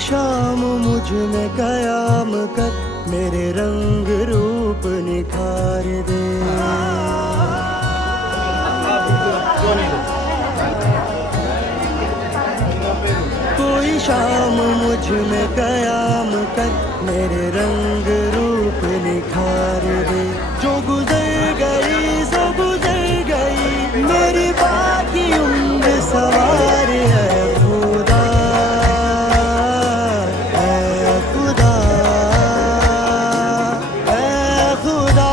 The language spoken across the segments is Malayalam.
शाम मुझ में कयाम कर मेरे रंग रूप निखार दे। कोई शाम मुझ में कयाम कर मेरे रंग रूप निखार दे। जो गुजर गई सो गुजर गई मेरी बाकी उम्र सवार है खुदा, है खुदा, है खुदा,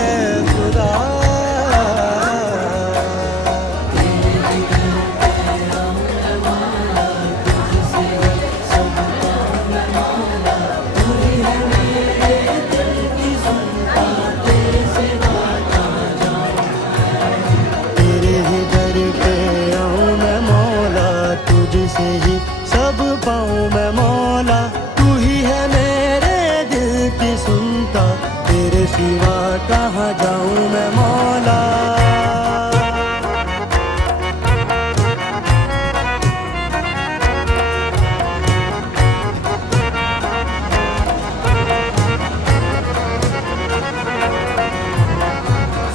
है खुदा। तुझसे ही सब पाऊँ मैं मौला, तू ही है मेरे दिल की सुनता, तेरे सिवा कहाँ जाऊँ मैं मौला।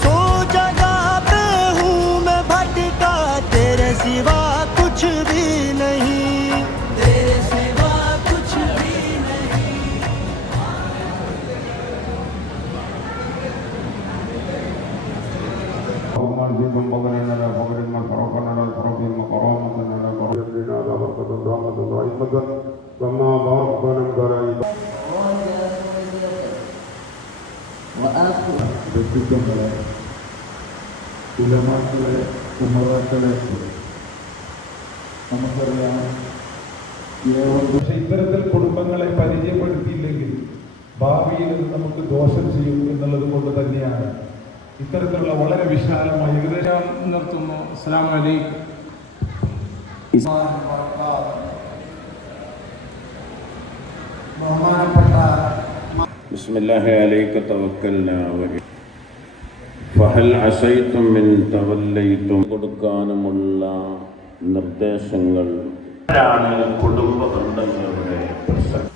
सो जगह पे हूँ मैं भटका, तेरे सिवा कुछ भी नहीं, तेरे सिवा कुछ भी नहीं। വ്യക്തിത്വങ്ങളെ, ഉലമാക്കളെ, ഉമറാക്കളെ നമുക്കറിയാം. പക്ഷെ ഇത്തരത്തിൽ കുടുംബങ്ങളെ പരിചയപ്പെടുത്തിയില്ലെങ്കിൽ ഭാവിയിൽ നമുക്ക് ദോഷം ചെയ്യും എന്നുള്ളത് കൊണ്ട് തന്നെയാണ് ഇത്തരത്തിലുള്ള വളരെ വിശാലമായ ഏകദേശം നിർത്തുന്നു. അസ്സലാമു അലൈക്കും. ബഹുമാനപ്പെട്ട ബിസ്മില്ലാഹി അലൈക തവക്കൽനാ ഫഹൽ അസൈതും മിൻ തവല്ലൈതും കൊടുക്കാനുമുള്ള നിർദ്ദേശങ്ങൾ ആണ് കുടുംബ ബന്ധങ്ങളുടെ പ്രസക്തി.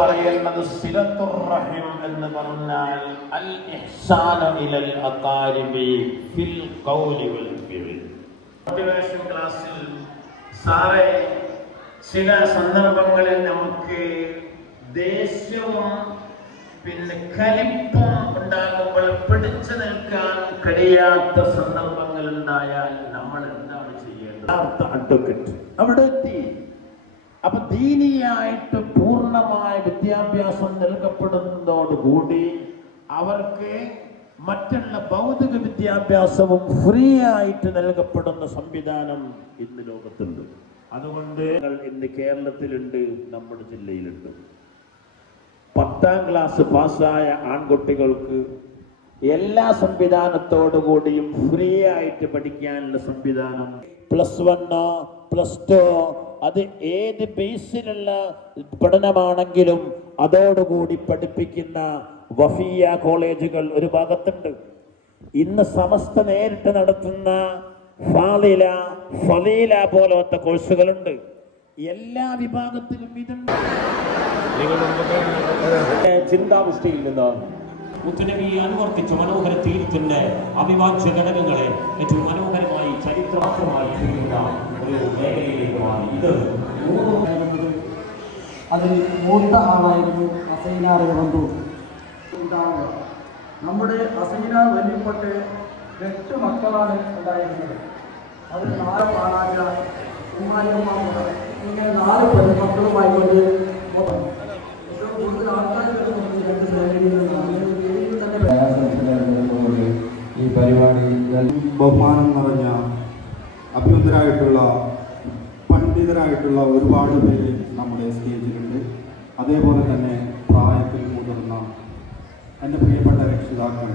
പറയുന്നത് സിലത്തുർ റഹിം എന്ന് പറഞ്ഞാൽ അൽ ഇഹ്സാനു ഇലൽ അഖാരിബി ഫിൽ ഖൗലി വൽ ഫിഅൽ. മോട്ടിവേഷൻ ക്ലാസ്സിൽ സാറേ ചില സന്ദർഭങ്ങളിൽ നമുക്ക് ദേഷ്യവും പിന്നെ കലിപ്പും ഉണ്ടാകുമ്പോൾ പിടിച്ചു നിൽക്കാൻ കഴിയാത്ത സന്ദർഭങ്ങൾ ഉണ്ടായാൽ നമ്മൾ എന്താണ് ചെയ്യേണ്ടത്? അഡ്വക്കേറ്റ് അവിടെ എത്തി. അപ്പൊ ദീനിയായിട്ട് പൂർണ്ണമായ വിദ്യാഭ്യാസം നൽകപ്പെടുന്നതോടുകൂടി അവർക്ക് മറ്റുള്ള ഭൗതിക വിദ്യാഭ്യാസവും ഫ്രീ ആയിട്ട് നൽകപ്പെടുന്ന സംവിധാനം ഇന്ന് ലോകത്തുണ്ട്. അതുകൊണ്ട് ഇന്ന് കേരളത്തിലുണ്ട്, നമ്മുടെ ജില്ലയിലുണ്ട്. 10ാം ക്ലാസ് പാസ്സായ ആൺകുട്ടികൾക്ക് എല്ലാ സംവിധാനത്തോടുകൂടിയും ഫ്രീ ആയിട്ട് പഠിക്കാനുള്ള സംവിധാനം. +1 +2 അത് ഏത് ബേസിലുള്ള പഠനമാണെങ്കിലും അതോടുകൂടി പഠിപ്പിക്കുന്ന വഫിയ കോളേജുകൾ ഒരു ഭാഗത്തുണ്ട്. ഇന്ന് സമസ്ത നേരിട്ട് നടത്തുന്ന ഫളീല പോലത്തെ കോഴ്സുകളുണ്ട്. എല്ലാ വിഭാഗത്തിലും ഇതുണ്ട്. ചിന്താമുഷ്ടിയിൽ നിന്ന് മുത്തുനബി അനുവർത്തിച്ച മനോഹര തീരത്തിന്റെ അവിഭാജ്യ ഘടകങ്ങളെ ഏറ്റവും മനോഹരമായി ചരിത്രമായി ഒരു മേഖലയിലേക്കുമാണ് ഇത്. അതിൽ മൂത്ത ആളായിരുന്നു അസൈനാർ ബന്ധു. നമ്മുടെ അസൈനാർ വല്യപ്പട്ട് 8 മക്കളാണ് ഉണ്ടായിരുന്നത്. അതിൽ 4 പാടാക ഉമ്മാലിയമ്മ ഇങ്ങനെ 4 പെൺമക്കളുമായി കൊണ്ട് കൂടുതൽ ആൾക്കാർ ഈ പരിപാടി ബഹുമാനം നിറഞ്ഞ അഭ്യന്തരായിട്ടുള്ള പണ്ഡിതരായിട്ടുള്ള ഒരുപാട് പേര് നമ്മുടെ സ്റ്റേജിലുണ്ട്. അതേപോലെ തന്നെ പ്രായത്തിൽ മുതിർന്ന എൻ്റെ പ്രിയപ്പെട്ട രക്ഷിതാക്കൾ,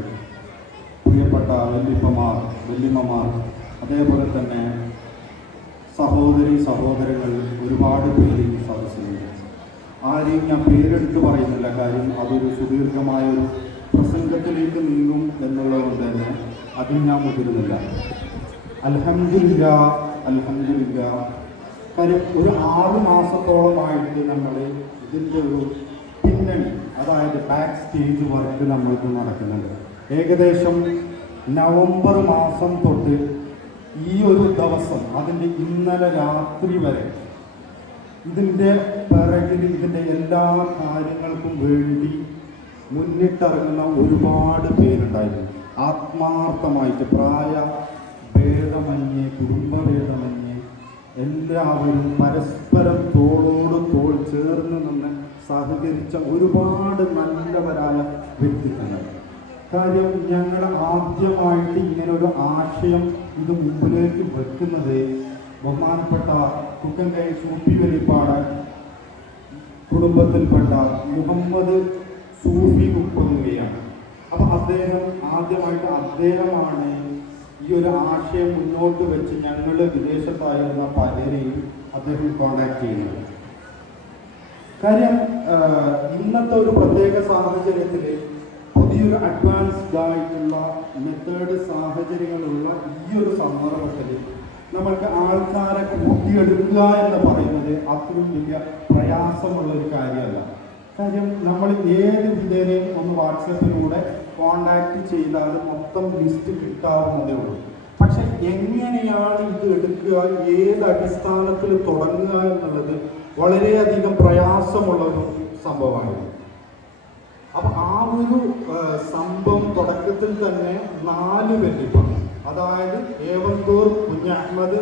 പ്രിയപ്പെട്ട വല്യപ്പമാർ, വല്യമ്മമാർ, അതേപോലെ തന്നെ സഹോദരങ്ങൾ ഒരുപാട് പേര് സദസ്സിലുണ്ട്. ആരെയും ഞാൻ പേരെടുത്ത് പറയുന്നില്ല, കാര്യം അതൊരു സുദീർഘമായ ഒരു പ്രസംഗത്തിലേക്ക് നീങ്ങും എന്നുള്ളത് തന്നെ അതിൽ ഞാൻ മുതിരുന്നില്ല. അൽഹംദുലില്ലാ, അൽഹംദുലില്ലാ. കാര്യം ഒരു 6 മാസത്തോളമായിട്ട് നമ്മൾ ഇതിൻ്റെ ഒരു പിന്നണി, അതായത് ബാക്ക് സ്റ്റേജ് വർക്ക് നമ്മൾക്ക് നടക്കുന്നുണ്ട്. ഏകദേശം നവംബർ മാസം തൊട്ട് ഈ ഒരു ദിവസം, അതിൻ്റെ ഇന്നലെ രാത്രി വരെ ഇതിൻ്റെ പിറകിൽ ഇതിൻ്റെ എല്ലാ കാര്യങ്ങൾക്കും വേണ്ടി മുന്നിട്ടിറങ്ങുന്ന ഒരുപാട് പേരുണ്ടായിരുന്നു. ആത്മാർത്ഥമായിട്ട് പ്രായ ഭേദമന്യേ, കുടുംബഭേദമന്യേ എല്ലാവരും പരസ്പരം തോളോട് തോൾ ചേർന്ന് നിന്ന് സഹകരിച്ച ഒരുപാട് നല്ലവരായ വ്യക്തിത്വങ്ങൾ. കാര്യം ഞങ്ങൾ ആദ്യമായിട്ട് ഇങ്ങനൊരു ആശയം ഇത് മുമ്പിലേക്ക് വെക്കുന്നത് ബഹുമാനപ്പെട്ട കുക്കൻകൈ സൂഫി വലിപ്പാട് കുടുംബത്തിൽപ്പെട്ട മുഹമ്മദ് സൂഫി ഉപ്പുകയാണ്. അപ്പം അദ്ദേഹമാണ് ഈ ഒരു ആശയം മുന്നോട്ട് വെച്ച് ഞങ്ങൾ വിദേശത്തായിരുന്ന പലരെയും അദ്ദേഹം കോണ്ടാക്ട് ചെയ്യുന്നത്. കാര്യം ഇന്നത്തെ ഒരു പ്രത്യേക സാഹചര്യത്തിൽ പുതിയൊരു അഡ്വാൻസ്ഡ് ആയിട്ടുള്ള മെത്തേഡ് സാഹചര്യങ്ങളുള്ള ഈ ഒരു സന്ദർഭത്തിൽ നമ്മൾക്ക് ആൾക്കാരെ കൂട്ടിയെടുക്കുക എന്ന് പറയുന്നത് അത്രയും വലിയ പ്രയാസമുള്ള ഒരു കാര്യമല്ല. കാര്യം നമ്മൾ ഏത് വിധേനയും ഒന്ന് വാട്സപ്പിലൂടെ കോണ്ടാക്ട് ചെയ്താൽ മൊത്തം ലിസ്റ്റ് കിട്ടാവുന്നതേ ഉള്ളൂ. പക്ഷെ എങ്ങനെയാണ് ഇത് എടുക്കുക, ഏത് അടിസ്ഥാനത്തിൽ തുടങ്ങുക എന്നുള്ളത് വളരെയധികം പ്രയാസമുള്ള ഒരു സംഭവമാണ്. അപ്പൊ ആ ഒരു സംഭവം തുടക്കത്തിൽ തന്നെ 4 വല്ലിപ്പ, അതായത് ഏവന്തൂർ കുഞ്ഞഹമ്മദ്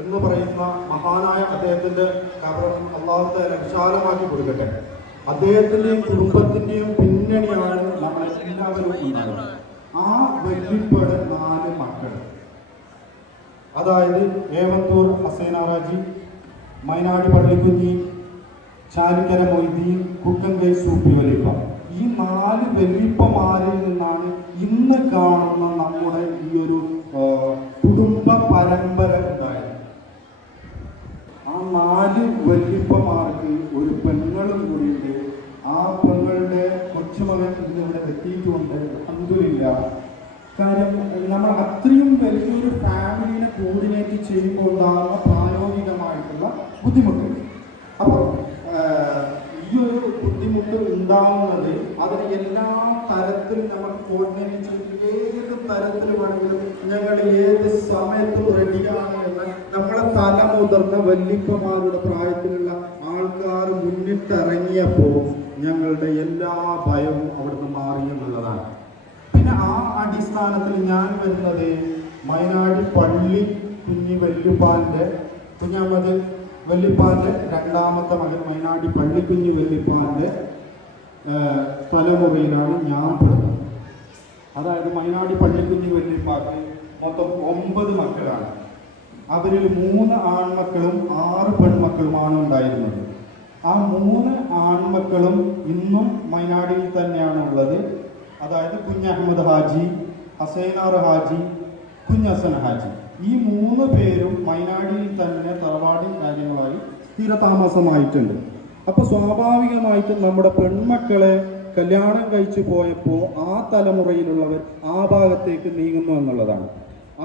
എന്ന് പറയുന്ന മഹാനായ അദ്ദേഹത്തിന്റെ ഖബറും അല്ലാഹു തആല വിശാലമാക്കി കൊടുക്കട്ടെ, അദ്ദേഹത്തിന്റെയും കുടുംബത്തിന്റെയും പിന്നണിയാണ് നമ്മൾ എല്ലാവരും ഉണ്ടായത്. ആ വല്ലിപ്പയുടെ 4 മക്കൾ, അതായത് ഏവന്തൂർ ഹസൈനാറാജി, മൈനാടി പള്ളിക്കുഞ്ഞി, ചാലിക്കര മൊയ്തീൻ, കുക്കൻകൈ സൂഫി വലിപ്പ. ഈ 4 വല്ലിപ്പമാരിൽ നിന്നാണ് ഇന്ന് കാണുന്ന നമ്മുടെ ഈ ഒരു കുടുംബ പരമ്പര ഉണ്ടായത്. ആ 4 വല്ലിപ്പമാർക്ക് ഒരു പെങ്ങളും കൂടിയുണ്ട്. ആ പെങ്ങളുടെ കൊച്ചുമകൻ ഇന്നിവിടെ എത്തിയിട്ടുണ്ട്. അൽഹംദുലില്ലാ. കാര്യം നമ്മൾ അത്രയും വലിയൊരു ഫാമിലിനെ കോർഡിനേറ്റ് ചെയ്യുമ്പോൾ ഉണ്ടാകുന്ന പ്രായോഗികമായിട്ടുള്ള ബുദ്ധിമുട്ട്. അപ്പോൾ ഈ ഒരു ബുദ്ധിമുട്ട് ഉണ്ടാവുന്നത് അതിന് എല്ലാ തരത്തിലും നമ്മൾ കോർഡിനേറ്റ് ചെയ്ത് ഏത് തരത്തിൽ വേണമെങ്കിലും ഞങ്ങൾ ഏത് സമയത്തും റെഡിയാണ് എന്ന് നമ്മളെ തല മുതിർന്ന വല്ലിപ്പമാരുടെ പ്രായത്തിലുള്ള ആൾക്കാർ മുന്നിട്ടിറങ്ങിയപ്പോൾ ഞങ്ങളുടെ എല്ലാ ഭയവും അവിടുന്ന് മാറി എന്നുള്ളതാണ്. പിന്നെ ആ അടിസ്ഥാനത്തിൽ ഞാൻ വരുന്നത് മൈനാടി പള്ളി കുഞ്ഞി വല്ലിപ്പാന്റെ കുഞ്ഞമ്മദ് വല്ലിപ്പാന്റെ 2ാമത്തെ മകൻ മൈനാടി പള്ളിക്കുഞ്ഞി വല്ലിപ്പാന്റെ തലമുറയിലാണ് ഞാൻ പെടുന്നത്. അതായത് മൈനാടി പള്ളിക്കുഞ്ഞി വല്ലിപ്പാക്ക് മൊത്തം 9 മക്കളാണ്. അവരിൽ 3 ആൺമക്കളും 6 പെൺമക്കളുമാണ് ഉണ്ടായിരുന്നത്. ആ 3 ആൺമക്കളും ഇന്നും മൈനാടിയിൽ തന്നെയാണ് ഉള്ളത്. അതായത് കുഞ്ഞഹമ്മദ് ഹാജി, ഹസൈനാർ ഹാജി, കുഞ്ഞഹസൻ ഹാജി. ഈ 3 പേരും മൈനാടിയിൽ തന്നെ തറവാടിൽ കാര്യങ്ങളായി സ്ഥിരതാമസമായിട്ടുണ്ട്. അപ്പോൾ സ്വാഭാവികമായിട്ടും നമ്മുടെ പെൺമക്കളെ കല്യാണം കഴിച്ചു പോയപ്പോൾ ആ തലമുറയിലുള്ളവർ ആ ഭാഗത്തേക്ക് നീങ്ങുന്നു എന്നുള്ളതാണ്.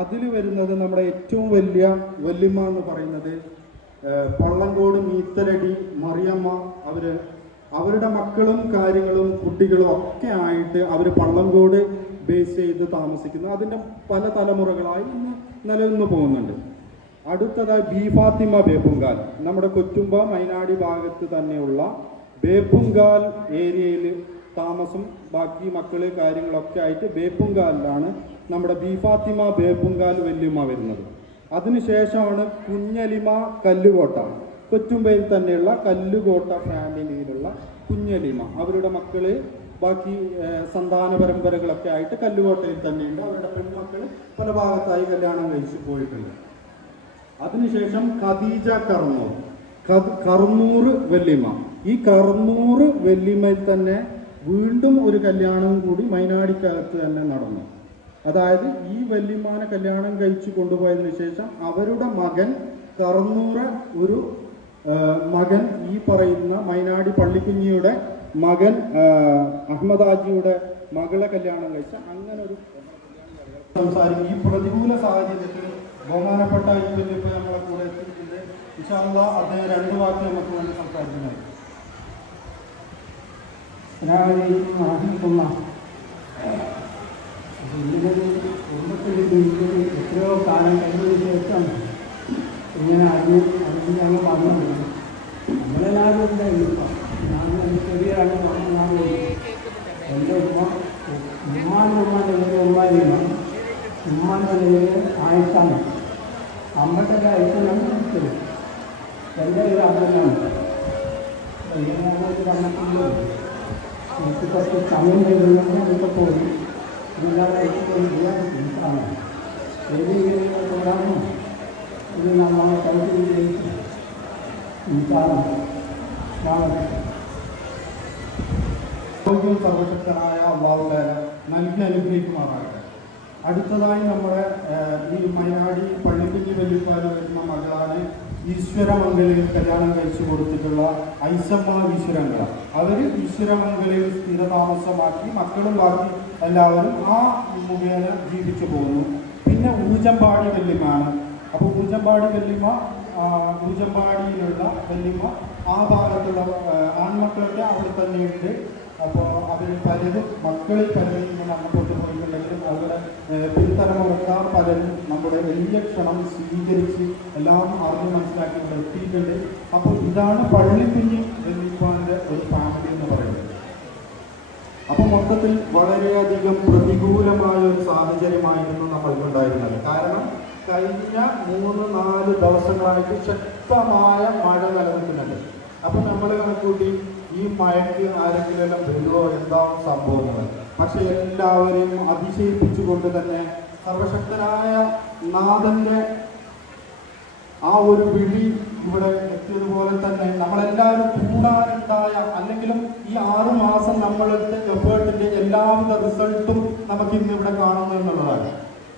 അതിൽ വരുന്നത് നമ്മുടെ ഏറ്റവും വലിയ വല്യമ്മ എന്ന് പറയുന്നത് പള്ളങ്കോട് മീത്തലടി മറിയമ്മ. അവരുടെ മക്കളും കാര്യങ്ങളും കുട്ടികളും ഒക്കെ ആയിട്ട് അവർ പള്ളങ്കോട് ബേസ് ചെയ്ത് താമസിക്കുന്നു. അതിൻ്റെ പല തലമുറകളായി ഇന്ന് നിലനിന്ന് പോകുന്നുണ്ട്. അടുത്തതായി ബി ഫാത്തിമ ബേപ്പുങ്കാൽ, നമ്മുടെ കൊറ്റുമ്പ മൈനാടി ഭാഗത്ത് തന്നെയുള്ള ബേപ്പുങ്കാൽ ഏരിയയിൽ താമസം, ബാക്കി മക്കള് കാര്യങ്ങളൊക്കെ ആയിട്ട് ബേപ്പുങ്കാലിലാണ് നമ്മുടെ ബി ഫാത്തിമ ബേപ്പുങ്കാൽ വല്യമ്മ വരുന്നത്. അതിനുശേഷമാണ് കുഞ്ഞലിമ കല്ലുകോട്ട, കൊറ്റുമ്പയിൽ തന്നെയുള്ള കല്ലുകോട്ട ഫാമിലിയിലുള്ള കുഞ്ഞലിമ. അവരുടെ മക്കള് ബാക്കി സന്താന പരമ്പരകളൊക്കെ ആയിട്ട് കല്ലുകോട്ടയിൽ തന്നെയുണ്ട്. അവരുടെ പെൺമക്കൾ പല ഭാഗത്തായി കല്യാണം കഴിച്ചു പോയിട്ടുണ്ട്. അതിനുശേഷം ഖദീജ കർണൂർ വല്യമ്മ. ഈ കർണൂർ വല്യമ്മയിൽ തന്നെ വീണ്ടും ഒരു കല്യാണവും കൂടി മൈനാടിക്കകത്ത് തന്നെ നടന്നു. അതായത് ഈ വല്യമ്മാനെ കല്യാണം കഴിച്ചു കൊണ്ടുപോയതിനു ശേഷം അവരുടെ മകൻ കർണൂർ ഒരു മകൻ ഈ പറയുന്ന മൈനാടി പള്ളിക്കുഞ്ഞിയുടെ മകൻ അഹമ്മദ് ഹാജിയുടെ മകളെ കല്യാണം കഴിച്ച അങ്ങനെ ഒരു സംസാരിക്കും. ഈ പ്രതികൂല സാഹചര്യത്തിൽ ബഹുമാനപ്പെട്ട ഇപ്പോൾ നമ്മളെ കൂടെ എത്തിയിട്ടുണ്ട്. ഇൻഷാ അല്ലാഹ് അദ്ദേഹം 2 വാക്ക് നമുക്ക് വേണ്ടി സംസാരിക്കുന്നത്. എത്രയോ കാലം കഴിഞ്ഞതിന് ശേഷം ഇങ്ങനെ ഞങ്ങൾ പറഞ്ഞിട്ടുണ്ട്. നമ്മളെല്ലാവരും ഉണ്ടായിരുന്നു. ഞാൻ ചെറിയാണ് എൻ്റെ ഉമ്മാൻ്റെ പേര് ഉമ്മാരിയാണ്. ഉമ്മാൻ്റെ പേര് ആയിഷാണ്. അമ്മയുടെ ആയിഷനാണ് വിളിച്ചത്. എൻ്റെ ഒരു അമ്മയാണ്. ഇങ്ങനെയാണ് പറഞ്ഞിട്ടുള്ളത്. എനിക്ക് കുറച്ച് സമയം കഴിയുന്നത് എനിക്ക് പോയി ഇല്ലാതെ ആണ് തുടർന്ന് ഇത് നമ്മളെ കൈത്തിലേക്ക് സർവശക്തനായ അള്ളാഹു നൽകി അനുഗ്രഹിക്കുമാറാകട്ടെ. അടുത്തതായി നമ്മുടെ ഈ മൈനാടി പള്ളിക്കുഞ്ഞി വല്യപ്പാന് വരുന്ന മകളാണ് ഈശ്വരമംഗലയിൽ കല്യാണം കഴിച്ചു കൊടുത്തിട്ടുള്ള ഐസമ്മ ഈശ്വരങ്കള. അവർ ഈശ്വരമംഗലയിൽ സ്ഥിരതാമസമാക്കി മക്കളും ബാക്കി എല്ലാവരും ആ മുഖേന ജീവിച്ചു പോകുന്നു. പിന്നെ ഊജമ്പാടി വല്യമ്മയാണ്. അപ്പോൾ ഊജമ്പാടി വല്യമ്മ, ഊജമ്പാടിയിലുള്ള വല്യമ്മ ആ ഭാഗത്തുള്ള ആൺമക്കളൊക്കെ അവിടെ തന്നെയുണ്ട്. അപ്പോൾ അവർ പലരും മക്കളിൽ പലരും ഇങ്ങനെ അങ്ങോട്ട് പോയിട്ടുണ്ടെങ്കിലും അവരുടെ പിൻതലമുറക്കാർ പലരും നമ്മുടെ വലിയ ക്ഷണം സ്വീകരിച്ച് എല്ലാം അറിഞ്ഞ് മനസ്സിലാക്കി ഇവിടെ എത്തിയിട്ടുണ്ട്. അപ്പോൾ ഇതാണ് പള്ളിക്കുഞ്ഞി വല്യപ്പാൻ്റെ ഒരു ഫാമിലി എന്ന് പറയുന്നത്. അപ്പോൾ മൊത്തത്തിൽ വളരെയധികം പ്രതികൂലമായ ഒരു സാഹചര്യമായിരുന്നു നമ്മൾക്കുണ്ടായിരുന്നത്. കാരണം കഴിഞ്ഞ 3-4 ദിവസങ്ങളായിട്ട് ശക്തമായ മഴ നിലനിൽക്കുന്നുണ്ട്. അപ്പോൾ നമ്മൾ കണക്കൂട്ടി ഈ മഴയ്ക്ക് ആരെങ്കിലും എല്ലാം വരുമോ, എന്താണ് സംഭവങ്ങൾ. പക്ഷെ എല്ലാവരെയും അതിശയിപ്പിച്ചുകൊണ്ട് തന്നെ സർവശക്തനായ നാഥന്റെ ആ ഒരു വിളി ഇവിടെ എത്തിയതുപോലെ തന്നെ നമ്മളെല്ലാവരും കൂടാനുണ്ടായ അല്ലെങ്കിലും ഈ 6 മാസം നമ്മളുടെ എഫേർട്ടിന്റെ എല്ലാവിധ റിസൾട്ടും നമുക്ക് ഇന്ന് ഇവിടെ കാണുന്നു എന്നുള്ളതാണ്.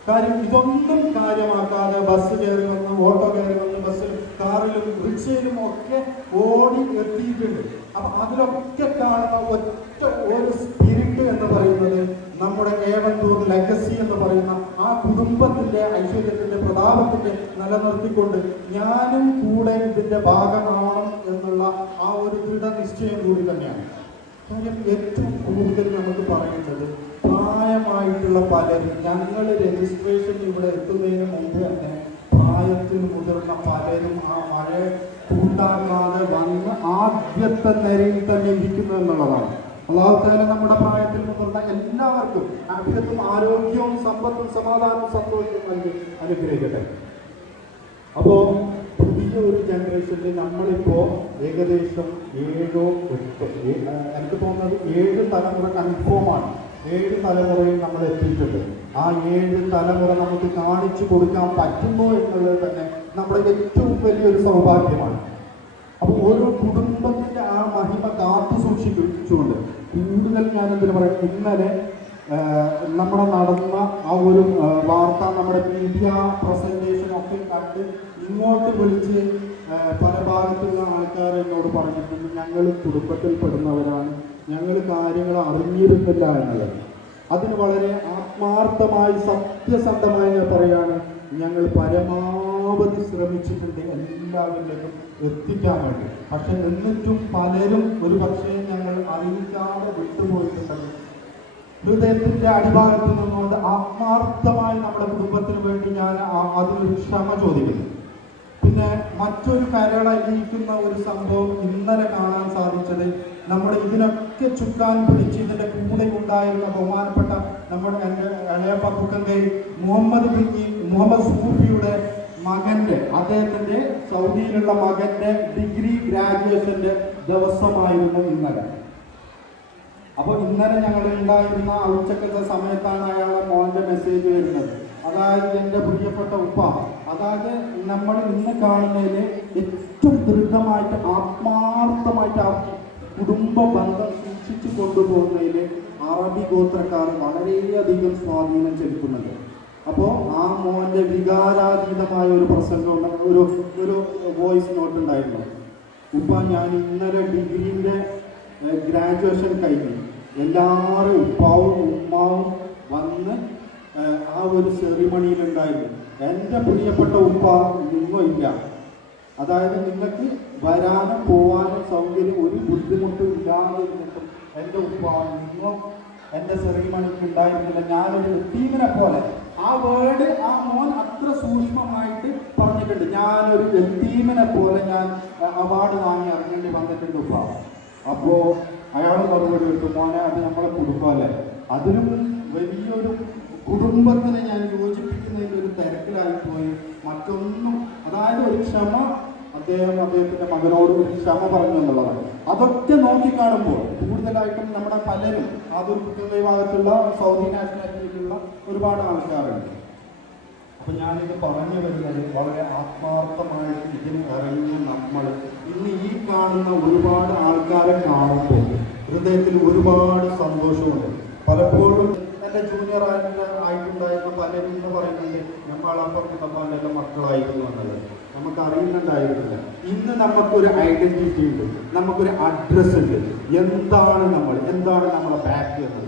കാര്യം ഇതൊന്നും കാര്യമാക്കാതെ ബസ് കയറി വന്ന്, ഓട്ടോ കയറി വന്ന്, ബസ്സിൽ, കാറിലും റിക്ഷയിലും ഒക്കെ ഓടി എത്തിയിട്ടുണ്ട്. അപ്പൊ അതിലൊക്കെ കാണുന്ന ഒറ്റ ഒരു സ്പിരിറ്റ് എന്ന് പറയുന്നത് നമ്മുടെ ഏവന്തൂർ ലെഗസി എന്ന് പറയുന്ന ആ കുടുംബത്തിന്റെ ഐശ്വര്യത്തിന്റെ പ്രതാപത്തിന്റെ നിലനിർത്തിക്കൊണ്ട് ഞാനും കൂടെ ഇതിന്റെ ഭാഗമാവണം എന്നുള്ള ആ ഒരു ദൃഢനിശ്ചയം കൂടി തന്നെയാണ്. കാര്യം ഏറ്റവും കൂടുതൽ നമുക്ക് പറയുന്നത് പ്രായമായിട്ടുള്ള പലരും, ഞങ്ങൾ രജിസ്ട്രേഷൻ ഇവിടെ എത്തുന്നതിന് മുമ്പ് തന്നെ പ്രായത്തിൽ മുതിർന്ന പലരും ആ മഴ കൂട്ടാക്കാതെ വന്ന് ആദ്യത്തെ നിരയിൽ തന്നെ ഇരിക്കുന്നു എന്നുള്ളതാണ്. അല്ലാഹു തആല നമ്മുടെ പ്രായത്തിൽ മുതിർന്ന എല്ലാവർക്കും ആഫിയത്തും ആരോഗ്യവും സമ്പത്തും സമാധാനവും സന്തോഷവും നൽകി അനുഗ്രഹിക്കട്ടെ. അപ്പോൾ പുതിയ ഒരു ജനറേഷനിൽ നമ്മളിപ്പോ ഏകദേശം 7-8 എനിക്ക് തോന്നുന്നത് 7 തലമുറ കൺഫേമാണ്. 7 തലമുറയിൽ നമ്മൾ എത്തിയിട്ടുണ്ട്. ആ 7 തലമുറ നമുക്ക് കാണിച്ചു കൊടുക്കാൻ പറ്റുമോ എന്നുള്ളത് തന്നെ നമ്മുടെ ഏറ്റവും വലിയൊരു സൗഭാഗ്യമാണ്. അപ്പോൾ ഓരോ കുടുംബത്തിന്റെ ആ മഹിമ കാത്തു സൂക്ഷിച്ചുകൊണ്ട് കൂടുതൽ ഞാനെന്തിനു പറയും, ഇന്നലെ നമ്മുടെ നടന്ന ആ ഒരു വാർത്ത നമ്മുടെ മീഡിയ പ്രസന്റേഷൻ ഒക്കെ കണ്ട് ഇങ്ങോട്ട് വിളിച്ച് പല ഭാഗത്തുള്ള ആൾക്കാർ എന്നോട് പറഞ്ഞിട്ടുണ്ട്, ഞങ്ങൾ കുടുംബത്തിൽ പെടുന്നവരാണ്, ഞങ്ങൾ കാര്യങ്ങൾ അറിഞ്ഞിരുന്നില്ല എന്നുള്ളത്. അതിന് വളരെ ആത്മാർത്ഥമായി സത്യസന്ധമായി ഞാൻ പറയാണ്, ഞങ്ങൾ പരമാവധി ശ്രമിച്ചിട്ടുണ്ട് എല്ലാവരിലേക്കും എത്തിക്കാൻ വേണ്ടി. പക്ഷെ എന്നിട്ടും പലരും ഒരു പക്ഷേ ഞങ്ങൾ അറിയിക്കാതെ വിട്ടുപോയിട്ടുണ്ടെങ്കിൽ ഹൃദയത്തിന്റെ അടിഭാഗത്ത് നിന്നുകൊണ്ട് ആത്മാർത്ഥമായി നമ്മുടെ കുടുംബത്തിന് വേണ്ടി ഞാൻ അതിനൊരു ക്ഷമ ചോദിക്കുന്നു. പിന്നെ മറ്റൊരു കരളലിയിക്കുന്ന ഒരു സംഭവം ഇന്നലെ കാണാൻ സാധിച്ചത്, നമ്മുടെ ഇതിനൊക്കെ ചുക്കാൻ പിടിച്ച് ഇതിന്റെ കൂടെ ഉണ്ടായിരുന്ന ബഹുമാനപ്പെട്ട നമ്മുടെ എൻ്റെ ഇളയപ്പ കുക്കങ്കൈ മുഹമ്മദ് സൂഫിയുടെ മകന്റെ, അദ്ദേഹത്തിന്റെ സൗദിയിലുള്ള മകന്റെ ഡിഗ്രി ഗ്രാജുവേഷന്റെ ദിവസമായിരുന്നു ഇന്നലെ. അപ്പോൾ ഇന്നലെ ഞങ്ങൾ ഉണ്ടായിരുന്ന ഉച്ചക്കത്തെ സമയത്താണ് അയാളുടെ മോന്റെ മെസ്സേജ് വരുന്നത്. അതായത് എൻ്റെ പ്രിയപ്പെട്ട ഉപ്പ, അതായത് നമ്മൾ ഇന്ന് കാണുന്നതിൽ ഏറ്റവും ദൃഢമായിട്ട് ആത്മാർത്ഥമായിട്ട് ആ കുടുംബ ബന്ധം സൂക്ഷിച്ചു കൊണ്ടുപോകുന്നതിൽ അറബി ഗോത്രക്കാർ വളരെയധികം സ്വാധീനം ചെലുത്തുന്നുണ്ട്. അപ്പോൾ ആ മോൻ്റെ വികാരാതീതമായ ഒരു പ്രസംഗം, ഒരു വോയിസ് നോട്ട് ഉണ്ടായിരുന്നു. ഉപ്പ ഞാൻ ഇന്നലെ ഡിഗ്രീൻ്റെ ഗ്രാജുവേഷൻ കഴിഞ്ഞു. എല്ലാവരും ഉപ്പാവും ഉമ്മാവും വന്ന് ആ ഒരു സെറിമണിയിലുണ്ടായിരുന്നു. എൻ്റെ പ്രിയപ്പെട്ട ഉപ്പ നിന്നോ ഇല്ല. അതായത് നിങ്ങൾക്ക് വരാനും പോവാനും സൗകര്യം ഒരു ബുദ്ധിമുട്ടും ഇല്ലാതെ ഇരുന്നിട്ടും എൻ്റെ ഉപ്പ നിന്നോ എൻ്റെ സെറിമണിക്ക് ഉണ്ടായിരുന്നില്ല. ഞാനൊരു ടീമിനെ പോലെ ആ വേർഡ് ആ മോൻ അത്ര സൂക്ഷ്മമായിട്ട് പറഞ്ഞിട്ടുണ്ട്. ഞാനൊരു ടീമിനെ പോലെ ഞാൻ അവാർഡ് വാങ്ങി ഇറങ്ങേണ്ടി വന്നിട്ടുണ്ട് ഉപ്പ. അപ്പോൾ അയാൾ മറുപടി എടുത്തു, മോനെ അത് നമ്മളെ കുടുംബമല്ലേ. അതിനും വലിയൊരു കുടുംബത്തിനെ ഞാൻ യോജിപ്പിക്കുന്നതിൻ്റെ ഒരു തിരക്കിലായിപ്പോയി. മറ്റൊന്നും, അതായത് ഒരു ക്ഷമ അദ്ദേഹത്തിൻ്റെ മകനോട് ഒരു ക്ഷമ പറഞ്ഞു എന്നുള്ളതാണ്. അതൊക്കെ നോക്കിക്കാണുമ്പോൾ കൂടുതലായിട്ടും നമ്മുടെ പലരും അതൊരു വിഭാഗത്തുള്ള സൗദി നാഷണാലിറ്റിയിലുള്ള ഒരുപാട് ആൾക്കാരുണ്ട്. അപ്പം ഞാനിത് പറഞ്ഞു വരുന്നത് വളരെ ആത്മാർത്ഥമായിട്ട് ഇതിന് ഇറങ്ങിയ നമ്മൾ ഇന്ന് ഈ കാണുന്ന ഒരുപാട് ആൾക്കാരെ കാണുമ്പോൾ ഹൃദയത്തിൽ ഒരുപാട് സന്തോഷമുണ്ട്. പലപ്പോഴും എൻ്റെ ജൂനിയർ ആയിട്ടുണ്ടായിരുന്ന പലരും എന്ന് പറയുന്നത് നമ്മളപ്പുറത്തുള്ള മക്കളായിരുന്നു എന്നുള്ളത് നമുക്ക് അറിയുന്നുണ്ടായിരുന്നില്ല. ഇന്ന് നമുക്കൊരു ഐഡന്റിറ്റി ഉണ്ട്, നമുക്കൊരു അഡ്രസ് ഉണ്ട്, എന്താണ് നമ്മളെ ബാക്ക് എന്നുള്ളത്.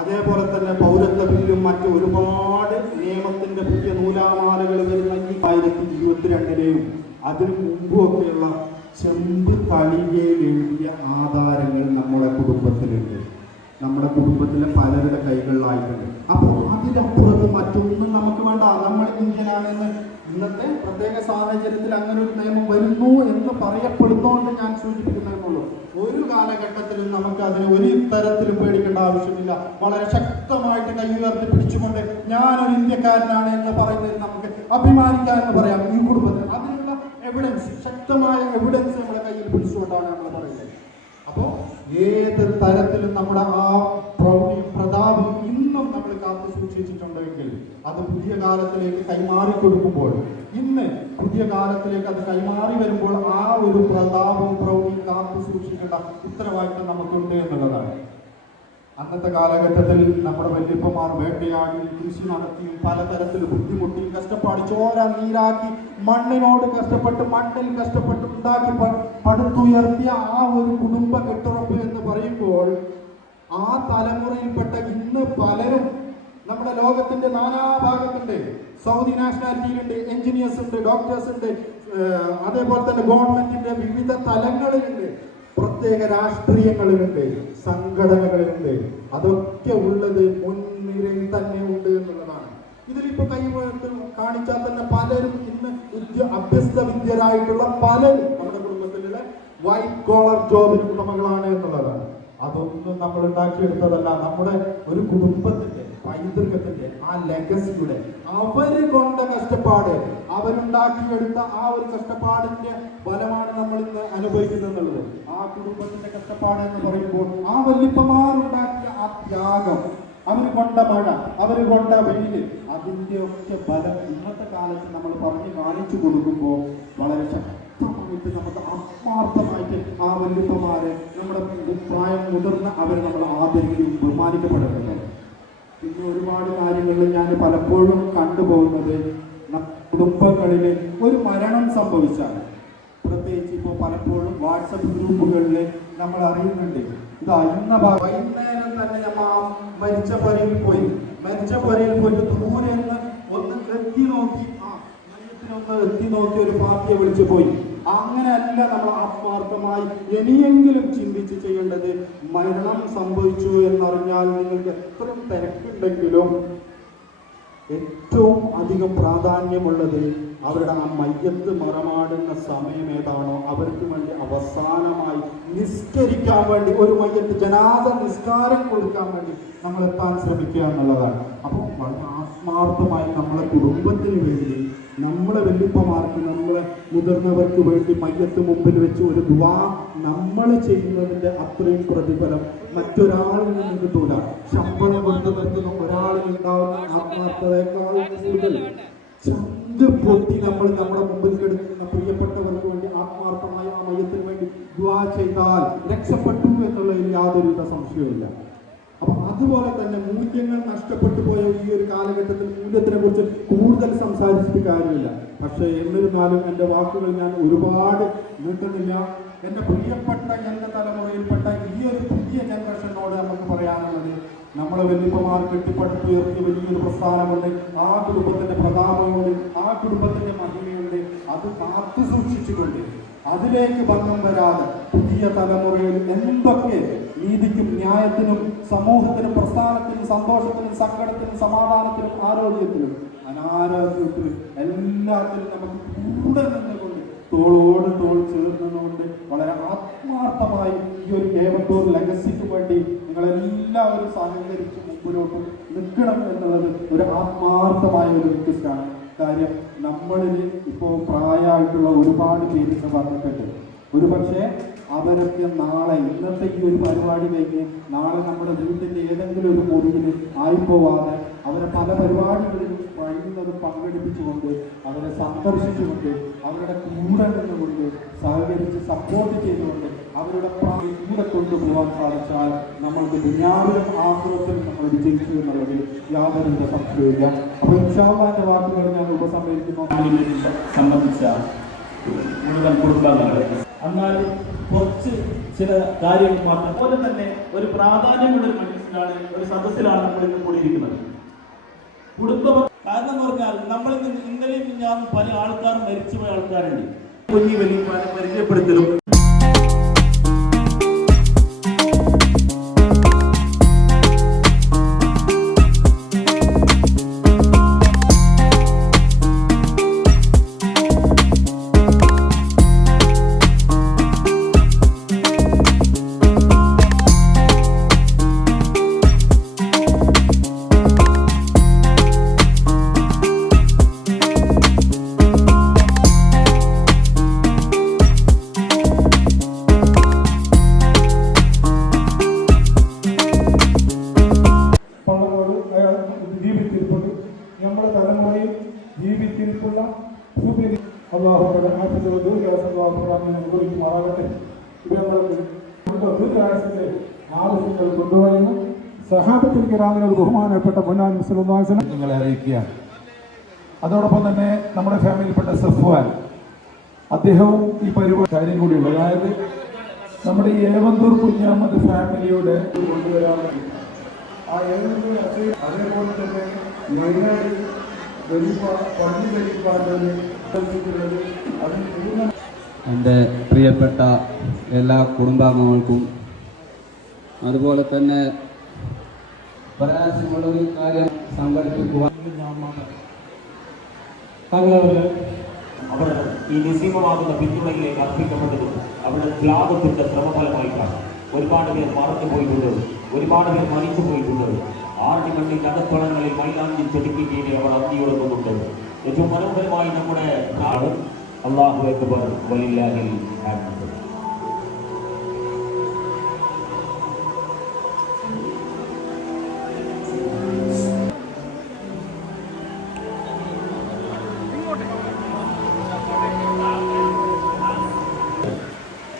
അതേപോലെ തന്നെ പൗരത്വ ബില്ലും മറ്റു ഒരുപാട് നിയമത്തിന്റെ പുതിയ നൂലാമാലകൾ വരുന്ന ഈ 2022 അതിനു മുമ്പുമൊക്കെയുള്ള ചെമ്പ് തളികയിൽ എഴുതിയ ആധാരങ്ങൾ നമ്മുടെ കുടുംബത്തിലുണ്ട്, നമ്മുടെ കുടുംബത്തിലെ പലരുടെ കൈകളിലായിട്ടുണ്ട്. അപ്പോൾ അതിനപ്പുറത്ത് മറ്റൊന്നും നമുക്ക് വേണ്ട. നമ്മൾ ഇന്ത്യനാണെന്ന് ഇന്നത്തെ പ്രത്യേക സാഹചര്യത്തിൽ അങ്ങനെ ഒരു നിയമം വരുന്നു എന്ന് പറയപ്പെടുന്നതുകൊണ്ട് ഞാൻ സൂചിപ്പിക്കുന്നതെന്നുള്ളൂ. ഒരു കാലഘട്ടത്തിലും നമുക്ക് അതിന് ഒരു തരത്തിലും പേടിക്കേണ്ട ആവശ്യമില്ല. വളരെ ശക്തമായിട്ട് കൈ ഉയർത്തി പിടിച്ചുകൊണ്ട് ഞാനൊരു ഇന്ത്യക്കാരനാണ് എന്ന് പറയുന്നതിൽ നമുക്ക് അഭിമാനിക്കാം എന്ന് പറയാം. ഈ കുടുംബത്തിൽ അതിനുള്ള എവിഡൻസ്, ശക്തമായ എവിഡൻസ് നമ്മുടെ കയ്യിൽ പിടിച്ചുകൊണ്ടാണ് നമ്മൾ പറയുന്നത്. അപ്പോൾ ഏത് തരത്തിലും നമ്മുടെ ആ പ്രതാപം ഇന്നും നമ്മൾ കാത്തു സൂക്ഷിച്ചിട്ടുണ്ടെങ്കിൽ അത് പുതിയ കാലത്തിലേക്ക് കൈമാറി കൊടുക്കുമ്പോൾ, ഇന്ന് പുതിയ കാലത്തിലേക്ക് അത് കൈമാറി വരുമ്പോൾ ആ ഒരു പ്രതാപവും പ്രൗഢിയും കാത്തു സൂക്ഷിക്കേണ്ട ഉത്തരവാദിത്വം നമുക്കുണ്ട് എന്നുള്ളതാണ്. അന്നത്തെ കാലഘട്ടത്തിൽ നമ്മുടെ വല്യപ്പന്മാർ വേട്ടയാടി കൃഷി നടത്തിയും പലതരത്തിൽ ബുദ്ധിമുട്ടിയും കഷ്ടപ്പാട് ചോര നീരാക്കി മണ്ണിനോട് കഷ്ടപ്പെട്ട് മണ്ണിൽ കഷ്ടപ്പെട്ട് ഉണ്ടാക്കി പടുത്തുയർത്തിയ ആ ഒരു കുടുംബ കെട്ടുറപ്പ് എന്ന് പറയുമ്പോൾ ആ തലമുറയിൽപ്പെട്ട ഇന്ന് പലരും നമ്മുടെ ലോകത്തിന്റെ നാനാഭാഗത്തുണ്ട്. സൗദി നാഷണാലിറ്റിയിലുണ്ട്, എഞ്ചിനീയേഴ്സ് ഉണ്ട്, ഡോക്ടേഴ്സ് ഉണ്ട്, അതേപോലെ തന്നെ ഗവൺമെന്റിന്റെ വിവിധ തലങ്ങളിലുണ്ട്, പ്രത്യേക രാഷ്ട്രീയങ്ങളിലുണ്ട്, സംഘടനകളിലുണ്ട്. അതൊക്കെ ഉള്ളത് മുൻനിരയിൽ തന്നെ ഉണ്ട് എന്നുള്ളതാണ്. ഇതിലിപ്പോ കൈവഴത്ത് കാണിച്ചാൽ തന്നെ പലരും ഇന്ന് അഭ്യസ്ത വിദ്യരായിട്ടുള്ള പലരും നമ്മുടെ കുടുംബത്തിലുള്ള വൈറ്റ് കോളർ ജോബിന് ഉടമകളാണ് എന്നുള്ളതാണ്. അതൊന്നും നമ്മൾ ഉണ്ടാക്കിയെടുത്തതല്ല. നമ്മുടെ ഒരു കുടുംബത്തിന്റെ പൈതൃകത്തിന്റെ ആ ലെഗസിയുടെ അവര് കൊണ്ട കഷ്ടപ്പാട്, അവരുണ്ടാക്കിയെടുത്ത ആ ഒരു കഷ്ടപ്പാടിന്റെ ഫലമാണ് നമ്മൾ ഇന്ന് അനുഭവിക്കുന്നത്. ആ കുടുംബത്തിന്റെ കഷ്ടപ്പാട് എന്ന് പറയുമ്പോൾ ആ വല്യപ്പന്മാരുണ്ടാക്കിയ ആ ത്യാഗം, അവര് കൊണ്ട മഴ, അവര് കൊണ്ട വെയില്, അതിന്റെ ഒക്കെ ഫലം ഇന്നത്തെ കാലത്ത് നമ്മൾ പറഞ്ഞു കാണിച്ചു കൊടുക്കുമ്പോൾ വളരെ ശക്തമായിട്ട് നമുക്ക് ആത്മാർത്ഥമായിട്ട് ആ വല്യപ്പന്മാരെ നമ്മുടെ പ്രായം മുതിർന്ന അവരെ നമ്മൾ ആദരിക്കുകയും ബഹുമാനിക്കപ്പെടേണ്ടത്. പിന്നെ ഒരുപാട് കാര്യങ്ങളിൽ ഞാൻ പലപ്പോഴും കണ്ടുപോകുന്നത് കുടുംബങ്ങളിൽ ഒരു മരണം സംഭവിച്ചാൽ, പ്രത്യേകിച്ച് ഇപ്പോൾ പലപ്പോഴും വാട്സപ്പ് ഗ്രൂപ്പുകളിൽ നമ്മൾ അറിയുന്നുണ്ട്, ഇതാ ഇന്ന വൈകുന്നേരം തന്നെ നമ്മൾ മരിച്ച പുരയിൽ പോയിട്ട് ദൂരെ ഒന്ന് എത്തി നോക്കി, എത്തി നോക്കി ഒരു പാർട്ടിയെ വിളിച്ചു പോയി. അങ്ങനെയല്ല നമ്മൾ ആത്മാർത്ഥമായി ഇനിയെങ്കിലും ചിന്തിച്ച് ചെയ്യേണ്ടത്. മരണം സംഭവിച്ചു എന്നറിഞ്ഞാൽ നിങ്ങൾക്ക് എത്ര തിരക്കുണ്ടെങ്കിലും ഏറ്റവും അധികം പ്രാധാന്യമുള്ളത് അവരുടെ ആ മയ്യത്ത് മറമാടുന്ന സമയം ഏതാണോ അവർക്ക് വേണ്ടി അവസാനമായി നിസ്കരിക്കാൻ വേണ്ടി, ഒരു മയ്യത്ത് ജനാസ നിസ്കാരം കൊടുക്കാൻ വേണ്ടി നമ്മൾ എത്താൻ ശ്രമിക്കുക എന്നുള്ളതാണ്. അപ്പോൾ വളരെ ആത്മാർത്ഥമായി നമ്മളെ കുടുംബത്തിന് വേണ്ടി, നമ്മളെ വല്യപ്പന്മാർക്ക്, നമ്മളെ മുതിർന്നവർക്ക് വേണ്ടി മയ്യത്ത് മുമ്പിൽ വെച്ച് ഒരു ദുആ നമ്മൾ ചെയ്യുന്നതിൻ്റെ അത്രയും പ്രതിഫലം മറ്റൊരാളിൽ നിന്ന് കിട്ടൂല. ശമ്പളം കൊടുത്ത് നിർത്തുന്ന ഒരാളിൽ ഉണ്ടാവുന്ന ആത്മാർത്ഥതയേക്കാൾ കൂടുതൽ ചന്ത് പൊട്ടി നമ്മൾ നമ്മുടെ മുമ്പിൽ കിടക്കുന്ന പ്രിയപ്പെട്ടവർക്ക് വേണ്ടി ആത്മാർത്ഥമായ ആ മയ്യത്തിന് വേണ്ടി ദുആ ചെയ്താൽ രക്ഷപ്പെട്ടു എന്നുള്ളതിൽ യാതൊരുവിധ സംശയവുമില്ല. അപ്പൊ അതുപോലെ തന്നെ മൂല്യങ്ങൾ നഷ്ടപ്പെട്ടു പോയ ഈ ഒരു കാലഘട്ടത്തിൽ മൂല്യത്തിനെ കുറിച്ച് കൂടുതൽ സംസാരിച്ചിട്ട് കാര്യമില്ല. പക്ഷേ എന്നിരുന്നാലും എൻ്റെ വാക്കുകൾ ഞാൻ ഒരുപാട് നീട്ടുന്നില്ല. എൻ്റെ പ്രിയപ്പെട്ട എൻ്റെ തലമുറയിൽപ്പെട്ട ഈ ഒരു പുതിയ ജനറേഷനോട് നമുക്ക് പറയാനുള്ളത്, നമ്മളെ വല്യപ്പമാർ കെട്ടിപ്പടുത്തുയർത്തിയ വലിയൊരു പ്രസ്ഥാനമുണ്ട്. ആ കുടുംബത്തിൻ്റെ പ്രതാപമുണ്ട്, ആ കുടുംബത്തിൻ്റെ മഹിമയുണ്ട്. അത് കാത്തു സൂക്ഷിച്ചുകൊണ്ട് അതിലേക്ക് ഭംഗം വരാതെ പുതിയ തലമുറയിൽ എന്തൊക്കെ നീതിക്കും ന്യായത്തിനും സമൂഹത്തിനും പ്രസ്ഥാനത്തിനും സന്തോഷത്തിനും സങ്കടത്തിനും സമാധാനത്തിനും ആരോഗ്യത്തിനും അനാരോഗ്യത്തിനും എല്ലാത്തിനും നമുക്ക് കൂടെ നിന്നുകൊണ്ട് തോളോട് തോൾ ചേർന്നുകൊണ്ട് വളരെ ആത്മാർത്ഥമായി ഈ ഒരു ഏവന്തൂർ ലെഗസിക്ക് വേണ്ടി നിങ്ങളെല്ലാവരും സഹകരിച്ച് മുമ്പിലോട്ട് നിൽക്കണം എന്നുള്ളത് ഒരു ആത്മാർത്ഥമായ ഒരു റിക്വസ്റ്റാണ്. കാര്യം നമ്മളിൽ ഇപ്പോൾ പ്രായമായിട്ടുള്ള ഒരുപാട് പേര് പറഞ്ഞിട്ടുണ്ട്. ഒരു പക്ഷേ അവരൊക്കെ നാളെ ഇന്നത്തെ ഈ ഒരു പരിപാടി കഴിഞ്ഞ് നാളെ നമ്മുടെ വീട്ടിൻ്റെ ഏതെങ്കിലും ഒരു മുറിയിൽ ആയിപ്പോവാതെ അവരെ പല പരിപാടികളിലും കഴിയുന്നത് പങ്കെടുപ്പിച്ചുകൊണ്ട് അവരെ സന്ദർശിച്ചുകൊണ്ട് അവരുടെ കൂടെ നിന്നുകൊണ്ട് സഹകരിച്ച് സപ്പോർട്ട് ചെയ്തുകൊണ്ട് അവരുടെ കൂടെ കൊണ്ടുപോകാൻ സാധിച്ചാൽ നമ്മൾക്ക് ദുനിയാവിലും ആഹ്റത്തിലും നമ്മൾ വിജയിച്ചു എന്നുള്ളതിൽ യാതൊരു സംശയമില്ല. അപ്പോൾ ഇൻഷാല്ലാഹിന്റെ വാക്കുകൾ ഞാൻ ഉപസംഹരിക്കുന്നു. സംബന്ധിച്ച മുഴുവൻ കുടുംബങ്ങളെ എന്നാൽ കുറച്ച് ചില കാര്യങ്ങൾ മാത്രം. അതുപോലെ തന്നെ ഒരു പ്രാധാന്യമുള്ള ഒരു മനുഷ്യനാണ്, ഒരു സദസ്സിലാണ് നമ്മൾ ഇന്ന് കൂടിയിരിക്കുന്നത്. കുടുംബം കാരണം എന്ന് പറഞ്ഞാൽ നമ്മളിൽ നിന്ന് ഇന്നലെയും ഞാൻ പല ആൾക്കാരും മരിച്ചുപോയ ആൾക്കാരുണ്ട്. കുഞ്ഞി വലിയ പരിചയപ്പെടുത്തലും നമ്മുടെ തലമുറയിൽ ജീവിച്ചിരിപ്പുള്ള അനുഭവിക്കുമാറാകട്ടെ. ദീർഘായുസിന്റെ ആവശ്യങ്ങൾ കൊണ്ടുവരുന്നു. സഹാബത്തിൽ കിറാമിനോട് ബഹുമാനപ്പെട്ട പൊന്നാനി മുസ്ലിം നിങ്ങളെ അറിയിക്കുകയാണ്. അതോടൊപ്പം തന്നെ നമ്മുടെ ഫാമിലിയിൽപ്പെട്ട സഫ്വാൻ, അദ്ദേഹവും ഈ പരിപാടി കാര്യം കൂടിയുണ്ട്. അതായത് നമ്മുടെ ഈ ഏവന്തൂർ കുഞ്ഞാമത് ഫാമിലിയുടെ കൊണ്ടുവരാൻ അതേപോലെ തന്നെ മൈനാടി പള്ളി വെളിപ്പാടുകൾ എൻ്റെ പ്രിയപ്പെട്ട എല്ലാ കുടുംബാംഗങ്ങൾക്കും അതുപോലെ തന്നെ പ്രയാസമുള്ളൊരു കാര്യം സംഘടിപ്പിക്കുക. അവർ ഈ നിസ്സീമമാകുന്ന പിന്തുണയിലേക്ക് അർപ്പിക്കപ്പെട്ടതും അവരുടെ ത്യാഗത്തിന്റെ ശ്രമഫലമായിട്ടാണ്. ഒരുപാട് പേർ മറന്നു പോയിട്ടുണ്ട്, ഒരുപാട് പേർ മരിച്ചു പോയിട്ടുണ്ട്. ആർടി മണ്ണിന്റെ അകത്തളങ്ങളിൽ മൈലാഞ്ചി ചെടിക്കുകയും അവർ അന്തിയുറങ്ങുന്നുണ്ട്. ഏറ്റവും മനോഹരമായി നമ്മുടെ നാട് അല്ലാഹു അക്ബർ വലില്ലാഹിൽ ഹംദ്.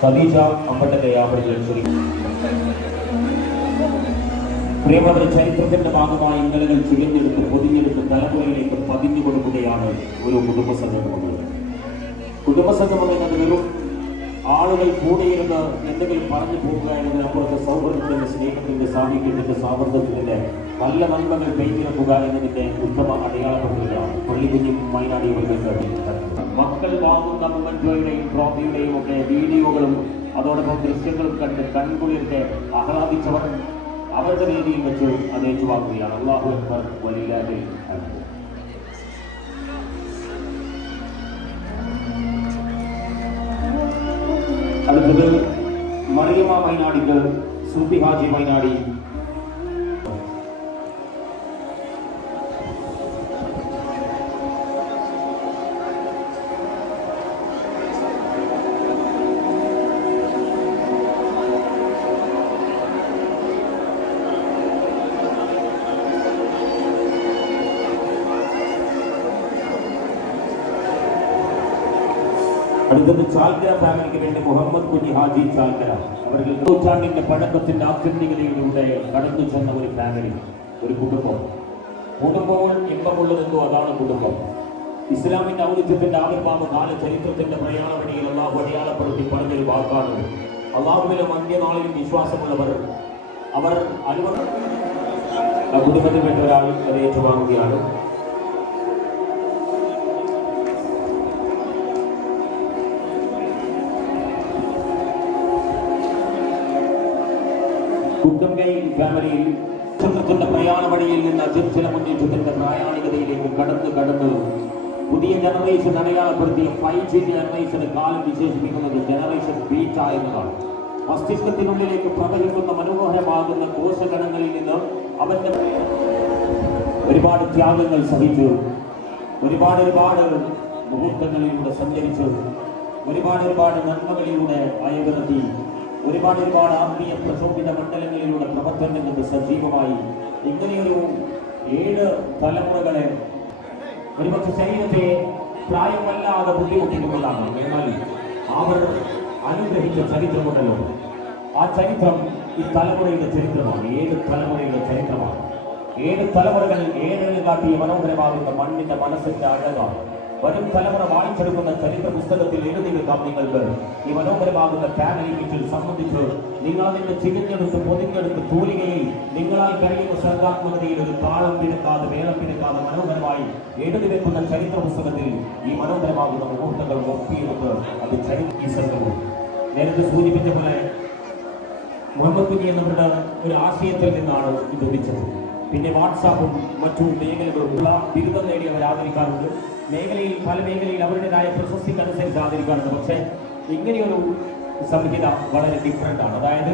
ഖദീജ അമ്പട്ടന്റെ യാവടികൾ ചൊല്ലി. പ്രിയപ്പെട്ട ചരിത്രത്തിന്റെ ഭാഗമായി ഇന്നലകൾ ചുഴഞ്ഞെടുത്ത് പൊതിഞ്ഞെടുത്ത് തലമുറയിലേക്ക് പതിഞ്ഞു കൊടുക്കുകയാണ് ഒരു കുടുംബസംഗമം. കുടുംബസംഗമം എന്നത് വെറും ആളുകൾ കൂടിയിരുന്ന് എന്തെങ്കിലും പറഞ്ഞു പോകുക എന്നതിനപ്പുറത്ത് സൗഹൃദത്തിന്റെ, സ്നേഹത്തിന്റെ, സാമീപ്യത്തിന്റെ, സൗഹൃദത്തിന്റെ നല്ല നന്മകൾ പെയ്തിറക്കുക എന്നതിന്റെ ഉത്തമ അടയാളപ്പെടുത്തുകയാണ് പള്ളിക്കുഞ്ഞും മൈനാടികൾക്ക്. മക്കൾ വാങ്ങുന്ന മൊമെന്റോയുടെയും ട്രോഫിയുടെയും ഒക്കെ വീഡിയോകളും അതോടൊപ്പം ദൃശ്യങ്ങളും കണ്ട് കൺകുളിർക്കെ ആഹ്ലാദിച്ചവർ അവരുടെ രീതിയിൽ വെച്ച് അത് ഏറ്റുവാങ്ങുകയാണ്. അല്ലാഹു അക്ബർ വലില്ലാഹിൽ ഹംദ്. അടുത്തത് മറിയമ്മ മൈനാടിക്ക് സൂഫി ഹാജി മൈനാടി. അടുത്തത് ചാൽക്കര ഫാമിലിക്ക് വേണ്ടി മുഹമ്മദ് കുഞ്ഞി ഹാജി ചാൽക്കര. അവർക്ക് നൂറ്റാണ്ടിന്റെ പഴക്കത്തിന്റെ ആത്യന്തികതയിലൂടെ കടന്നു ചെന്ന ഒരു ഫാമിലി, ഒരു കുടുംബം. കുടുംബങ്ങൾ ഇമ്പമുള്ളതെന്തോ അതാണ് കുടുംബം. ഇസ്ലാമിന്റെ ഔന്നത്യത്തിന്റെ ആവിർഭാവ കാല ചരിത്രത്തിന്റെ പ്രയാണവഴിയിൽ അള്ളാഹു അടയാളപ്പെടുത്തി പറഞ്ഞൊരു വാക്കാണ്. അള്ളാഹുവിലും അന്ത്യനാളിലും വിശ്വാസമുള്ളവർ അവർ കുടുംബത്തിൽപ്പെട്ട ഒരാൾ അത് ഏറ്റുവാങ്ങുകയാണ്. കുടുംബൈ ഫാമിലിയിൽ ചരിത്രത്തിന്റെ പ്രയാണ വഴിയിൽ നിന്ന് അചഞ്ചല മുന്നേറ്റത്തിന്റെ പ്രായാണികതയിലേക്ക് കടന്ന് പുതിയ ജനറേഷൻ അടയാളപ്പെടുത്തിയ 5G ജനറേഷന് കാലം വിശേഷിപ്പിക്കുന്നത് ജനറേഷൻ ബീറ്റ എന്നതാണ്. മസ്തിഷ്കത്തിനുള്ളിലേക്ക് പ്രവഹിക്കുന്ന മനോഹരമാകുന്ന കോശഗണങ്ങളിൽ നിന്ന് അവന്റെ ഒരുപാട് ത്യാഗങ്ങൾ സഹിച്ചു, ഒരുപാട് മുഹൂർത്തങ്ങളിലൂടെ സഞ്ചരിച്ചു, ഒരുപാട് നന്മകളിലൂടെ അയവിറത്തി, ഒരുപാട് ആത്മീയ പ്രശോഭിത മണ്ഡലങ്ങളിലൂടെ പ്രവർത്തനം കൊണ്ട് സജീവമായി ഇങ്ങനെയൊരു 7 തലമുറകളെ ഒരുപക്ഷെ ശരീരത്തെ പ്രായം വല്ലാതെ ബുദ്ധിമുട്ടിക്കുന്നതാണ്. എന്നാൽ അവർ അനുഗ്രഹിച്ച ചരിത്രമുണ്ടല്ലോ, ആ ചരിത്രം ഈ തലമുറയുടെ ചരിത്രമാണ്. 7 തലമുറയുടെ ചരിത്രമാണ്. 7 തലമുറകൾ 7 കാട്ടിയ മനോഹരമാകുന്ന മണ്ണിന്റെ മനസ്സിന്റെ അഴകാണ്. വരും തലമുറ വായിച്ചെടുക്കുന്ന ചരിത്ര പുസ്തകത്തിൽ എഴുതി വെക്കാം നിങ്ങൾക്ക്. ഈ മനോഹരമാകുന്ന ഫാമിലി മീറ്റിൽ സംബന്ധിച്ച് നിങ്ങൾ അതിന്റെ ചികഞ്ഞെടുത്ത് പൊതിഞ്ഞെടുത്ത് തൂലികയിൽ നിങ്ങളാൽ കഴിയുന്ന സർഗാത്മകതയിൽ ഒരു താളം പിഴക്കാതെ മേളം പിഴക്കാതെ മനോഹരമായി എഴുതി വെക്കുന്ന ചരിത്ര പുസ്തകത്തിൽ ഈ മനോഹരമാകുന്ന മുഹൂർത്തങ്ങൾ ഒപ്പിയെടുത്ത് അത് ചരിത്ര സംഘവും നേരത്തെ സൂചിപ്പിച്ച പോലെ മുഹമ്മദ് കുഞ്ഞി എന്നവരുടെ ഒരു ആശയത്തിൽ നിന്നാണ് ഇത് ഉദിച്ചത്. പിന്നെ വാട്സാപ്പും മറ്റു മേഖലകളുള്ള ബിരുദം നേടിയവർ ആദരിക്കാറുണ്ട്. പല മേഖലയിൽ അവരുടേതായ പ്രശസ്തിക്കനുസരിച്ച് ആദരിക്കാറുണ്ട്. പക്ഷേ ഇങ്ങനെയൊരു സംഹിത വളരെ ഡിഫറൻ്റ് ആണ്. അതായത്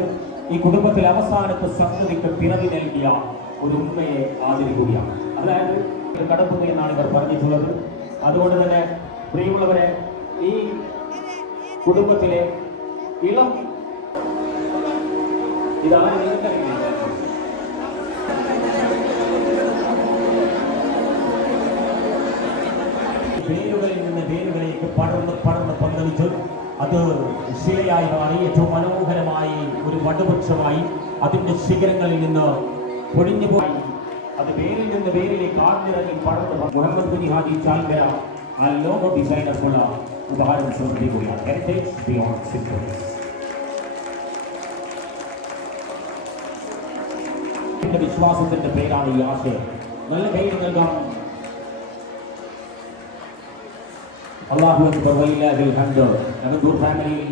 ഈ കുടുംബത്തിലെ അവസാനത്തെ സന്തതിക്ക് പിറവി നൽകിയ ഒരു ഉമ്മയെ ആദരിക്കുകയാണ്. അതായത് ഒരു കടപ്പുക എന്നാണ് ഇവർ പറഞ്ഞിട്ടുള്ളത്. അതുകൊണ്ട് തന്നെ പ്രിയമുള്ളവരെ, ഈ കുടുംബത്തിലെ ഇളം ഇതാണ് നിങ്ങൾക്കറിയില്ല, വേരുകളിൽ നിന്ന് വേരുകളിലേക്ക് പടർന്ന് പന്തലിച്ച് അത് ശിലയായി മാറി ഏറ്റവും മനോഹരമായി ഒരു വടുവൃക്ഷമായി അതിൻ്റെ ശിഖരങ്ങളിൽ നിന്ന് പൊഴിഞ്ഞു പോയി അത് വേരിൽ നിന്ന് വേരിലേക്ക് ആഴ്ന്നിറങ്ങി പടർന്ന് മുഹമ്മദ് കുഞ്ഞി ഹാജി ചാൽക്കര ആ ലോഗോ ഡിസൈനർക്കുള്ള ഉദാഹരണം ശ്രദ്ധിക്കുകയാണ്. Heritage beyond symbols. വിശ്വാസത്തിന്റെ പേരാണ് ഈ ആശയം. നല്ല പേര് നൽകാം. അല്ലാഹു അക്ബർ വലില്ലാഹിൽ ഹംദ്. നബൂർ ഫാമിലിയിൽ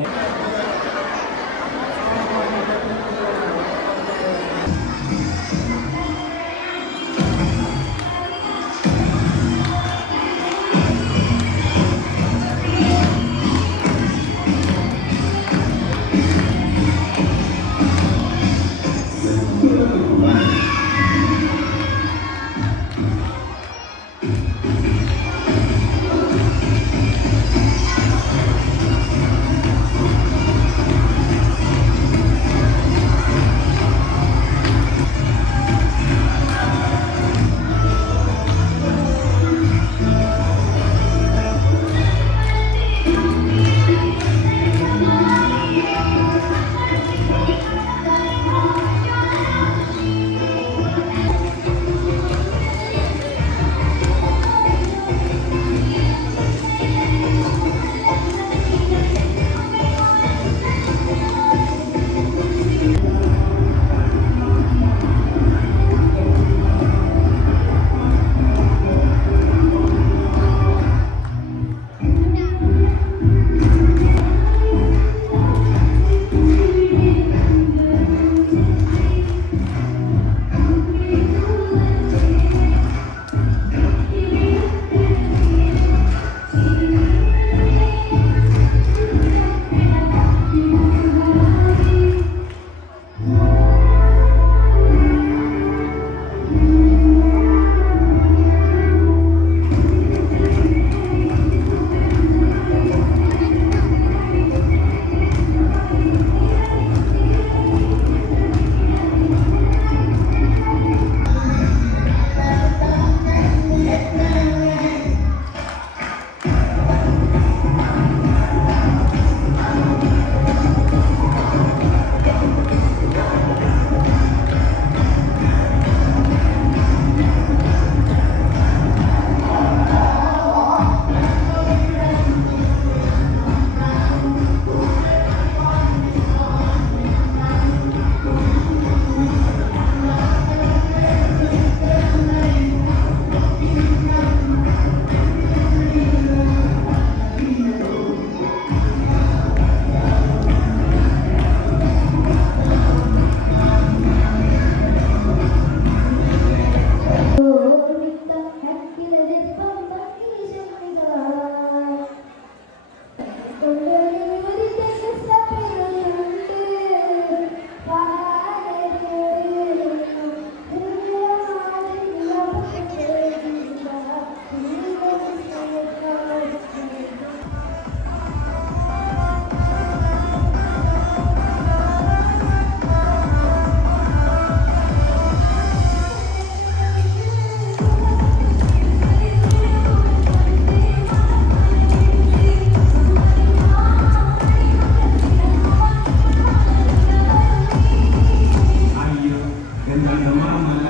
മാത്രമല്ല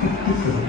കിട്ടിച്ചത്.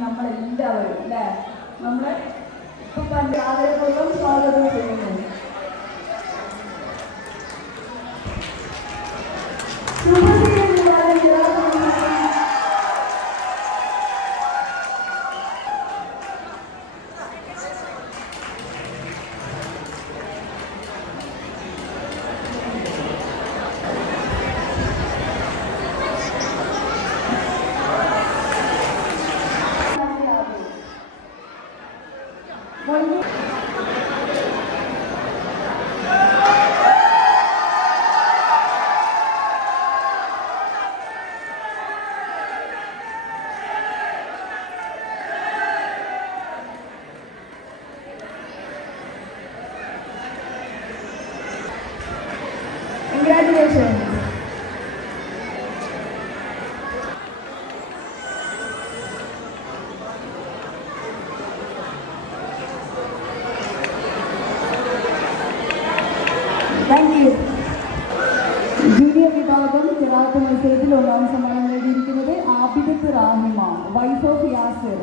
നമ്മളെല്ലാവരും അല്ലേ നമ്മളെ ആദരപൂർവ്വം സ്വാഗതം ചെയ്യുന്നു. Congratulations. Thank you. ജൂനിയർ വിഭാഗം ചെറാത്ത് മത്സരത്തിൽ ഒന്നാം സമ്മാനം നേടിയിരിക്കുന്നത് Abidath Rahima, wife of Yasir.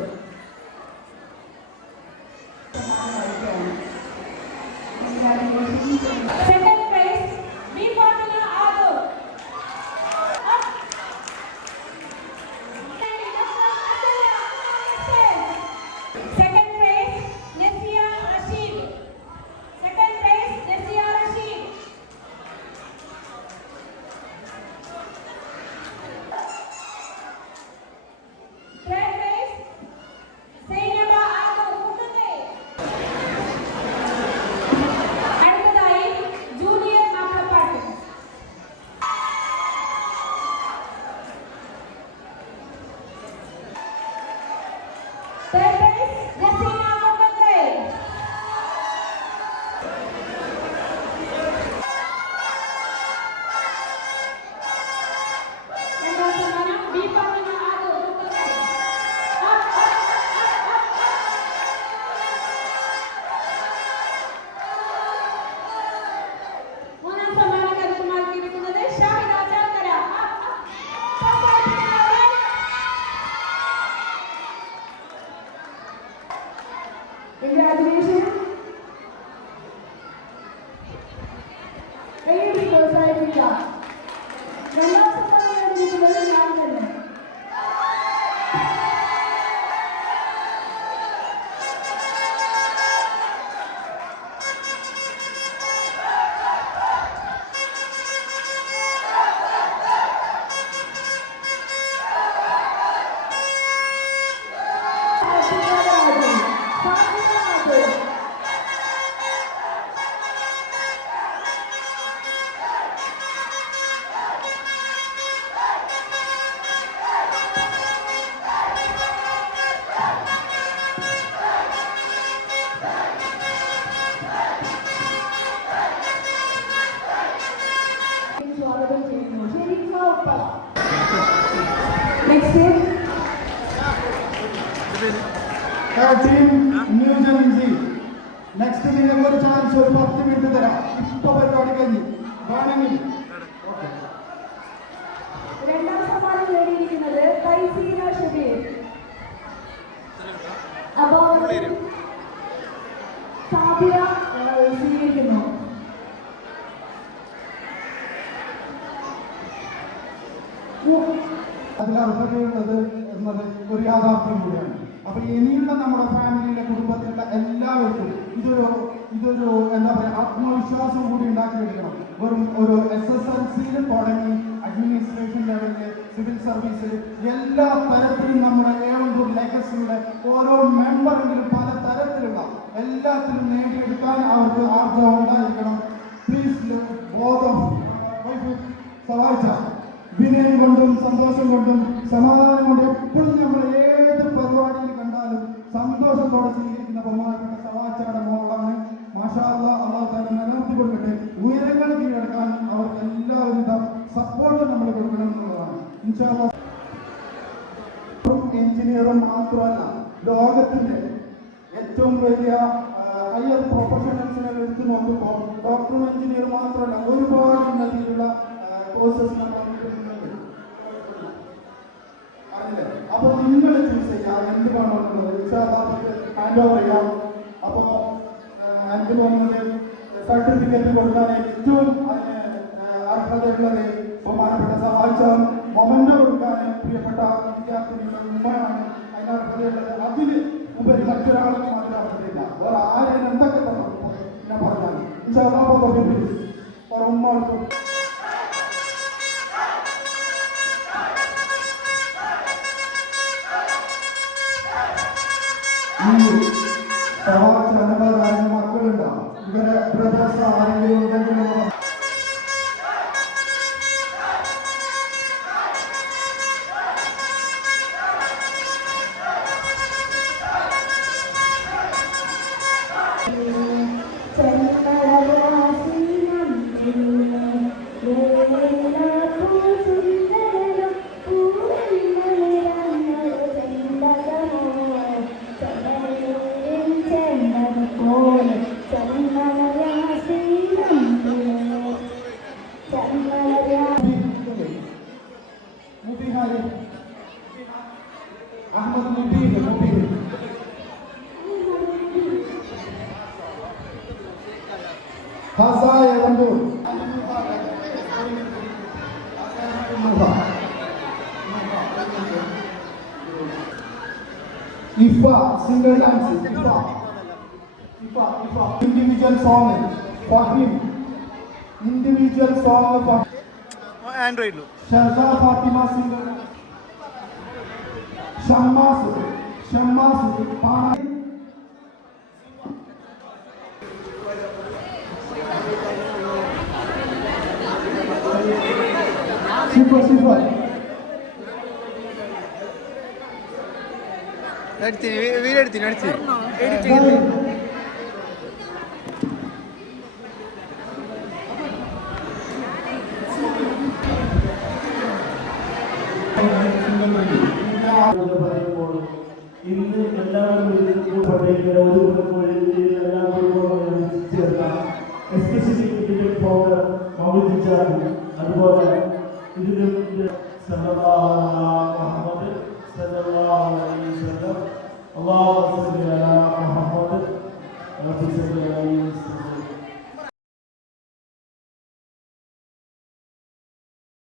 Congratulations. Very പ്രോത്സാഹിപ്പിക്കുക. രണ്ടാം സമ്മാനം നേടിയിരിക്കുന്നത് ഞാൻ തന്നെ. സ്വാഗതം ചെയ്യുന്നു. Shareefa Uppala. Next team new Jersey. Next നിങ്ങൾക്ക് ഒരു ചാൻസ്, ഒരു 10 മിനിറ്റ് തരാം. ഇപ്പൊ പരിപാടി കഴിഞ്ഞു വേണമെങ്കിൽ. രണ്ടാം സമ്മാനം നേടിയിരിക്കുന്നത് സാധ്യതയുള്ളത് എന്നത് ഒരു യാഥാർത്ഥ്യം കൂടിയാണ്. അപ്പൊ ഇനിയുള്ള നമ്മുടെ ഫാമിലിയിലെ കുടുംബത്തിലുള്ള എല്ലാവർക്കും ഇതൊരു എന്താ പറയുക ആത്മവിശ്വാസം കൂടി ഉണ്ടാക്കിയെടുക്കണം. വെറും ഒരു SSLC-യിൽ തുടങ്ങി അഡ്മിനിസ്ട്രേഷൻ ലെവലില്, സിവിൽ സർവീസിൽ എല്ലാ തരത്തിലും നമ്മുടെ ഏവണ്ടൂർ ലെഗസിയുടെ ഓരോ മെമ്പറെങ്കിലും പല തരത്തിലുള്ള എല്ലാത്തിലും നേടിയെടുക്കാൻ അവർക്ക് ആർജവം ഉണ്ടായിരിക്കണം. പ്ലീസ് ബോധം സഹായിച്ച വിനയം കൊണ്ടും സന്തോഷം കൊണ്ടും സമാധാനം കൊണ്ടും എപ്പോഴും നമ്മൾ ഏത് പരിപാടിയിൽ കണ്ടാലും സന്തോഷത്തോടെ സ്വീകരിക്കുന്ന ബഹുമാനപ്പെട്ട സവാച്ചയുടെ മോളാണ്. മാഷാ അല്ലാഹ്, അള്ളാഹു തആല നിലനിർത്തി കൊടുക്കട്ടെ. ഉയരങ്ങൾ കീഴടക്കാൻ അവർക്ക് എല്ലാവരും സപ്പോർട്ട് നമ്മൾ കൊടുക്കണം എന്നുള്ളതാണ്. ഇൻഷാ അല്ലാഹ് എഞ്ചിനീയറും മാത്രമല്ല, ലോകത്തിന്റെ ഏറ്റവും വലിയ ഹയർ പ്രൊഫഷണൽസിനെ എടുത്തു നോക്കുമ്പോൾ ഡോക്ടറും എഞ്ചിനീയർ മാത്രമല്ല ഒരുപാട് ഉന്നതിയിലുള്ള കോഴ്സസ് നമ്മൾ അറിയില്ലേ. അപ്പോൾ നിങ്ങൾ ചൂസ് ചെയ്യാം എന്ത് വേണമെന്നുള്ളത് ഹാൻഡ് ഓവർ ചെയ്യാം. അപ്പോൾ എനിക്ക് തോന്നുന്നത് സർട്ടിഫിക്കറ്റ് കൊടുക്കാൻ ഏറ്റവും അതിന് അർഹതയുള്ളത് ബഹുമാനപ്പെട്ട സഹായിച്ച മൊമെന്റോ കൊടുക്കാൻ പ്രിയപ്പെട്ട വിദ്യാർത്ഥിനിയുടെ ഉമ്മയാണ് അതിന് അർഹതയുള്ളത്. അതിന് ഉപരി മറ്റൊരാൾക്കും അതിന് അർഹതയില്ല. വേറെ ആരെയും എന്തൊക്കെ ഞാൻ പറഞ്ഞാൽ ഉമ്മകൾക്കും മക്കളുണ്ടാവും. ഇവരെ ബ്രദേഴ്സ് ആരെങ്കിലും ഉണ്ടെങ്കിൽ അഹമ്മദ് മുബീർ ഹസായ വണ്ടൂർ ഇഫ single dance individual song Fahim individual song ആൻഡ്രോയിഡിലും ഷർദ ഫാത്തിമ സിംഗിൾ ഷമ്മാസ് സൂപ്പർ പറയുമ്പോൾ ഇന്ന് എല്ലാവരും ചേർക്കാം. എസ്പെഷ്യലി ഇതിന്റെ പ്രോഗ്രാം അവതരിച്ചാലും അതുപോലെ ഇതിന്റെ മുഹമ്മദ് അല്ലാഹു